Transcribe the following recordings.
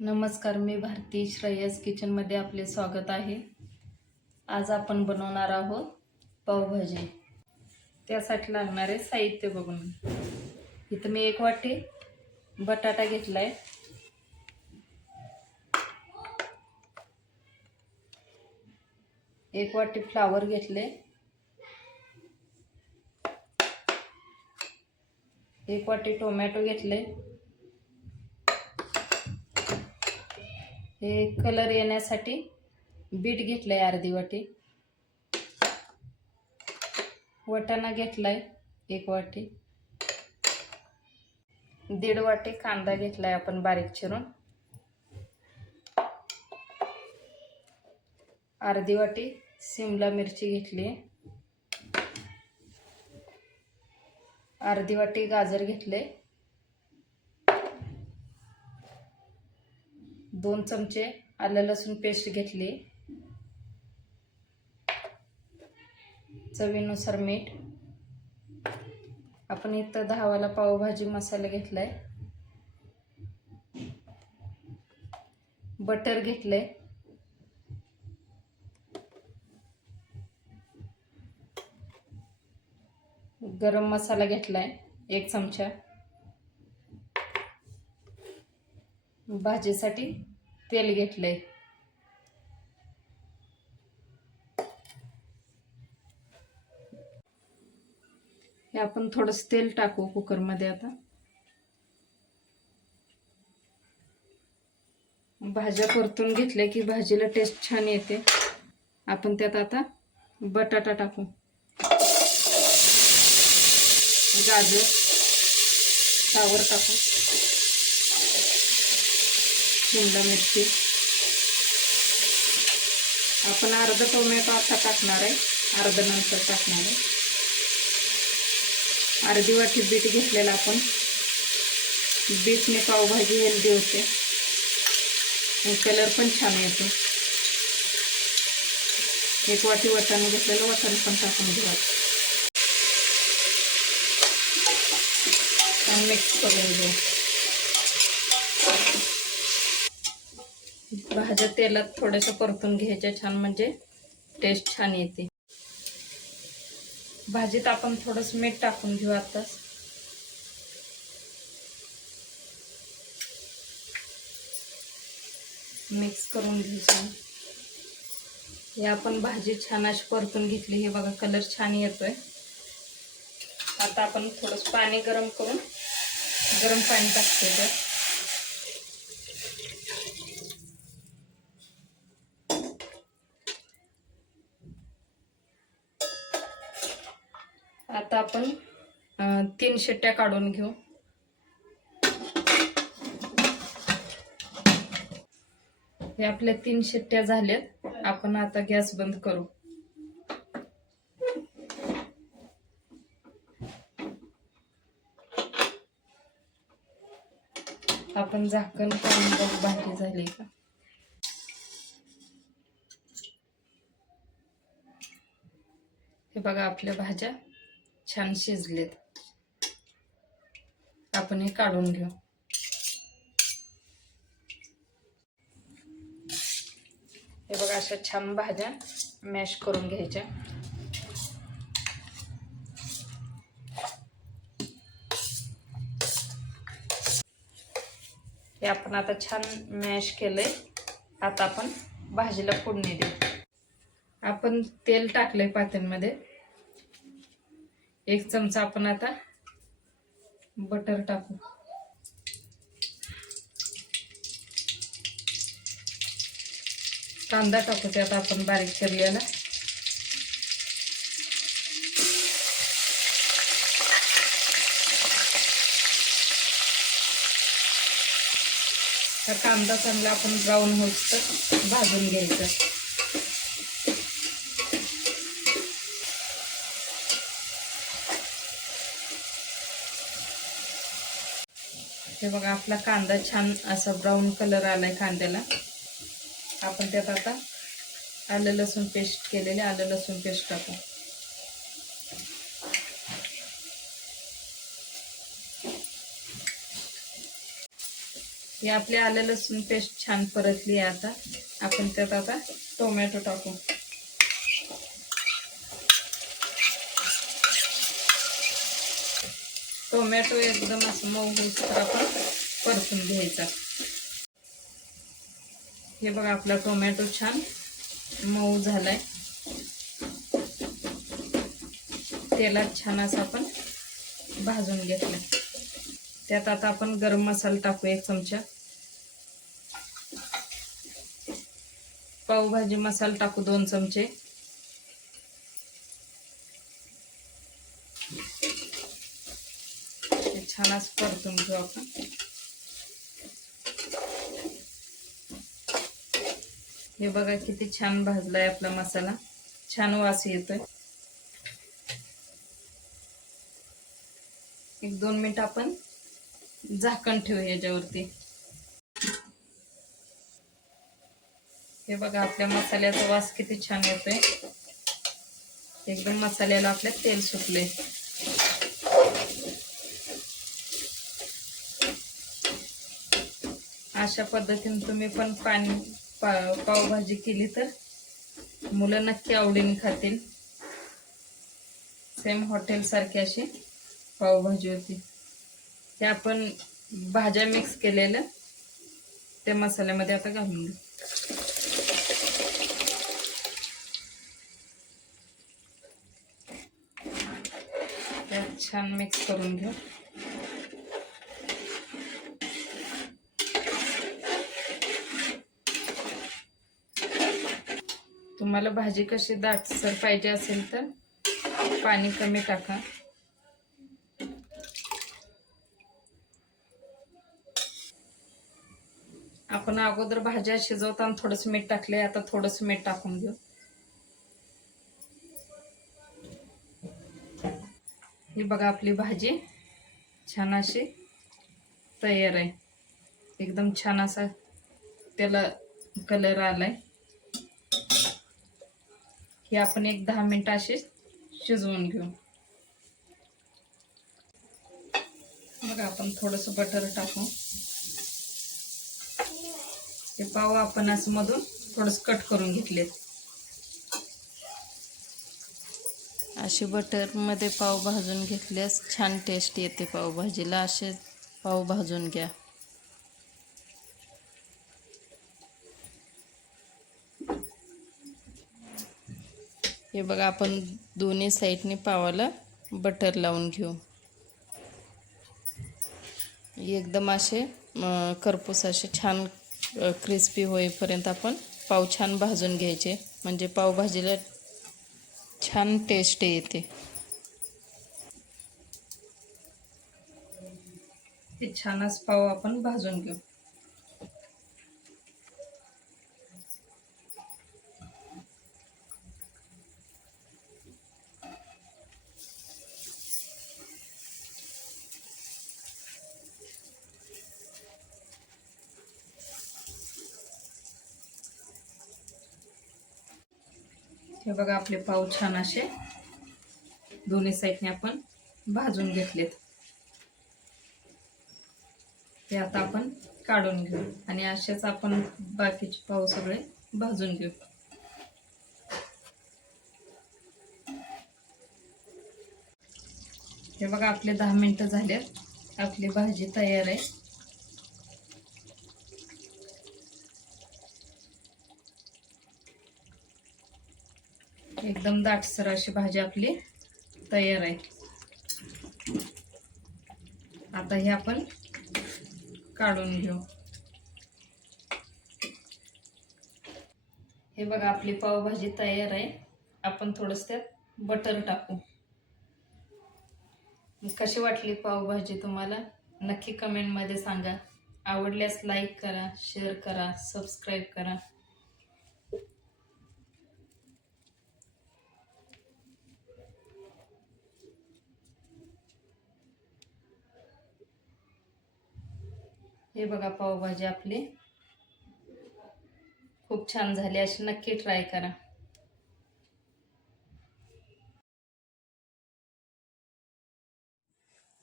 नमस्कार, मी भारती श्रेयस किचनमध्ये आपले स्वागत आहे। आज आपण बनवणार आहोत पावभाजी। त्यासाठी लागणारे साहित्य बघून इथं मी 1 वाटी बटाटा घेतलाय, 1 वाटी फ्लावर घेतले, 1 वाटी टोमॅटो घेतले, हे कलर येण्यासाठी बीट घेतलाय अर्धी वाटी, वाटाणा घेतलाय 1 वाटी, 1.5 वाटी कांदा घेतलाय आपण बारीक चिरून, अर्धी वाटी शिमला मिरची घेतली, अर्धी वाटी गाजर घेतले, 2 चमचे आलं लसूण पेस्ट घेतली, चवीनुसार मीठ, आपण इथं 10 वाला पावभाजी मसाला घेतलाय, बटर घेतलंय, गरम मसाला घेतलाय 1 चमचा, भाजीसाठी तेल घेतलंय, हे आपण थोडंसं तेल टाकू कुकर मध्ये। आता भाज्या परतून घेतल्या की भाजीला टेस्ट छान येते। आपण त्यात आता बटाटा टाकू, गाजर, फ्लावर टाकू, शिमला मिरची, आपण अर्धा टोमॅटो आता टाकणार आहे, अर्धा नंतर टाकणार आहे, अर्धी वाटी बीट घेतलेला आपण, बीटने पावभाजी हेल्दी होते आणि कलर पण छान येतो। 1 वाटी वाटाणा घेतलेलं, वाटाणा पण टाकून घेऊ, मिक्स करून घेऊ। भाज्या तेलात थोडंसं परतून घ्यायच्या छान, म्हणजे टेस्ट छान येते। भाजीत आपण थोडंसं मीठ टाकून घेऊ आताच, मिक्स करून घ्यायचं। हे आपण भाजी छान अशी परतून घेतली, हे बघा कलर छान येतोय। आता आपण थोडंसं पाणी गरम करून गरम पाणी टाकतोय त्यात, आता आपण 3 शिट्ट्या काढून घेऊ। हे आपल्या 3 शिट्ट्या झाल्यात, आपण आता गॅस बंद करू। आपण झाकण काढून बघू भाजी झाली का। हे बघा आपल्या भाज्या छान शिजलेत, आपण हे काढून घेऊ। हे बघा अशा छान भाज्या मॅश करून घ्यायच्या। हे आपण आता छान मॅश केलंय, आता आपण भाजीला फोडणी देऊ। आपण तेल टाकलंय पातेल्यामध्ये, 1 चमचा आपण आता बटर टाकू, कांदा टाकू त्यात आपण बारीक चिरलेला, तर कांदा चांगला आपण ब्राऊन होईपर्यंत भाजून घ्यायचा। हे बघा आपला कांदा छान असा ब्राऊन कलर आलाय कांद्याला। आपण त्यात आता आलं लसूण पेस्ट केलेले आलं लसूण पेस्ट टाकू, ही आपली आलं लसूण पेस्ट छान परतली आहे. आता आपण त्यात आता टोमॅटो टाकू. टोमॅटो एकदम असं मऊ होईपर्यंत आपण परतून घ्यायचा. हे बघा आपला टोमॅटो छान मऊ झालाय. तेलात छान असं आपण भाजून घेतलं. त्यात आता आपण गरम मसाला टाकू 1 चमचा. पावभाजी मसाला टाकू 2 चमचे. छान असं परतून घेऊ आपण. हे बघा किती छान भाजलाय आपला मसाला. छान वास येतोय. 1-2 मिनिट आपण झाकण ठेवू याच्यावरती. हे बघा आपल्या मसाल्याचा वास किती छान येतोय. एकदम मसाल्याला आपल्या तेल सुटले. अशा पद्धतीने तुम्ही पण पावभाजी केली तर मुलं नक्की आवडीने खातील. सेम हॉटेल सारखी अशी पावभाजी होती. ते आपण भाज्या मिक्स केलेल्या त्या मसाल्यामध्ये आता घालून घेऊ. त्यात छान मिक्स करून घेऊ. तुम्हाला भाजी कशी दाटसर पाहिजे असेल तर पाणी कमी टाका. आपण अगोदर भाज्या शिजवताना थोडंसं मीठ टाकले. आता थोडंसं मीठ टाकून घेऊ. ही बघा आपली भाजी छान अशी तयार आहे. एकदम छान असा त्याला कलर आलाय. हे आपण 10 मिनिट असे शिजवून घेऊ. बघा आपण थोडंसं बटर टाकू. हे पाव आपण असं मधून थोडंसं कट करून घेतलेत. असे बटरमध्ये पाव भाजून घेतल्यास छान टेस्ट येते पावभाजीला. असे पाव भाजून घ्या. हे बघा आपण दोन्ही साईडने पावाला बटर लावून घेऊ. एकदम असे करपूस असे छान क्रिस्पी होईपर्यंत आपण पाव छान भाजून घ्यायचे. म्हणजे पावभाजीला छान टेस्ट येते. हे छानच पाव आपण भाजून घेऊ. हे बघा आपले पाव छान असे दोन्ही साईडने आपण भाजून घेतलेत. ते आता आपण काढून घेऊ आणि असेच आपण बाकीचे पाव सगळे भाजून घेऊ. हे बघा आपले 10 मिनिटं झाले. आपली भाजी तयार आहे. एकदम दाटसर अशी भाजी आपली तयार आहे. आता हे आपण काढून घेऊ. हे बघा आपली पावभाजी तयार आहे. आपण थोडंसं त्यात बटर टाकू. कशी वाटली पावभाजी तुम्हाला नक्की कमेंटमध्ये सांगा. आवडल्यास लाईक करा, शेअर करा, सबस्क्राईब करा. हे बघा पावभाजी आपली खूप छान झाली. अशी नक्की ट्राय करा.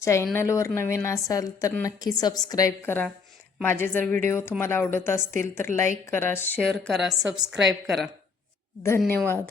चॅनलवर नवीन असाल तर नक्की सबस्क्राईब करा. माझे जर व्हिडिओ तुम्हाला आवडत असतील तर लाईक करा, शेअर करा, सबस्क्राईब करा. धन्यवाद.